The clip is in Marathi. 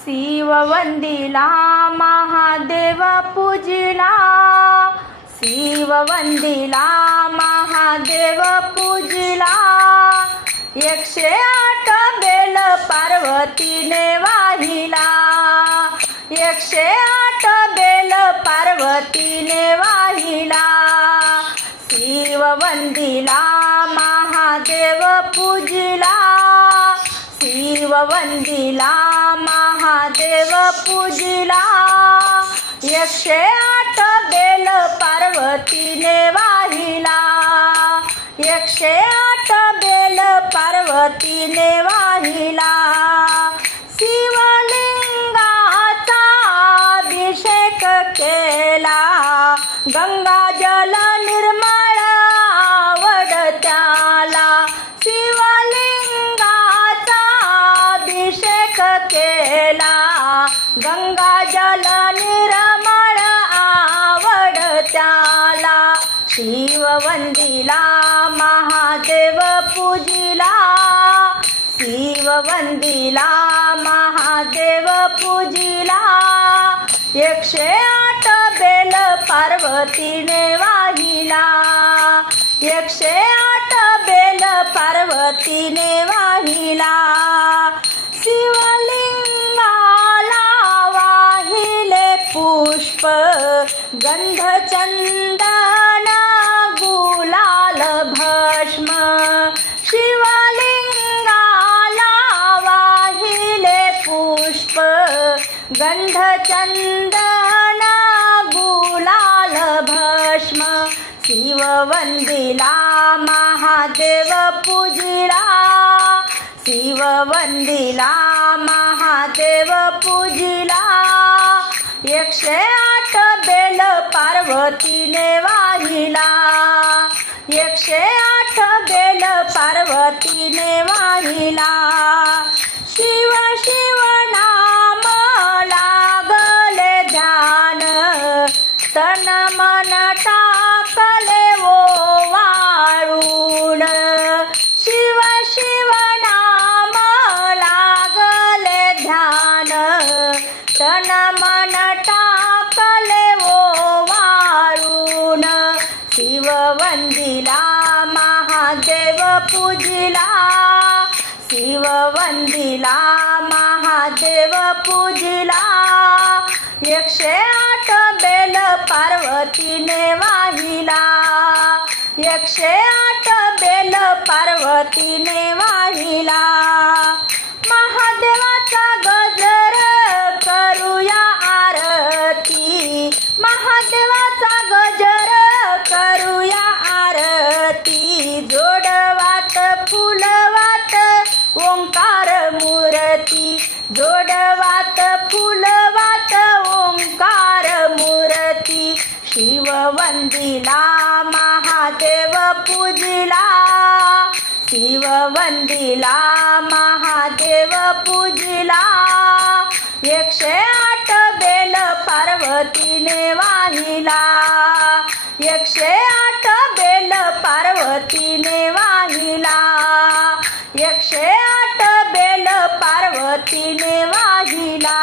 शिव वंदिला महादेव पूजिला, शिव वंदिला महादेव पूजिला। 108 बेल पार्वतीने वाहिला, 108 बेल पार्वतीने वाहिला। शिव वंदिला महादेव पूजिला, शिव वंदिला महादेव पूजिला। 108 बेल पार्वतीने वाहिला, 108 बेल पार्वतीने वाहिला। शिवलिंगाचा अभिषेक केला, गंगाजल निर्मळ आवड त्याला। शिवलिंगाचा अभिषेक केला, गंगाजल निर्मळ आवड त्याला। शिव वंदिला महादेव पूजिला, शिव वंदिला महादेव पूजिला। 108 बेल पार्वतीने वाहिला, 108 बेल पार्वतीने वाहिला। शिवलिंगाला वाहिले पुष्प, गंध चंदन गुलाल भस्म। शिवलिंगाला वाहिले पुष्प, गंध चंदन गुलाल भस्म। शिव वंदिला महादेव पूजिला, शिव वंदिला महादेव पूजिला। 108 बेल पार्वतीने वाहिला, 108 बेल पार्वतीने वाहिला। शिव शिव नाम लागले ध्यान, तन मन टाकले ओवाळून। शिव शिव नाम लागले ध्यान, तन मन टाकले ओवाळून। शिव वंदिला महादेव पूजिला, शिव वंदिला महादेव पूजिला। 108 बेल पार्वतीने वाहिला, 108 बेल पार्वतीने वाहिला। महादेवाचा गजर करूया आरती, महादेवाचा गजर करूया आरती। जोडवात फुलवात ओंकार मूर्ती, जोडवात फुलवात ओंकार मूर्ती। शिव वंदिला महादेव पूजिला, शिव वंदिला महादेव पूजिला। 108 बेल पार्वतीने वाहिला, 108 बेल पार्वतीने वाहिला, 108 बेल पार्वतीने वाहिला।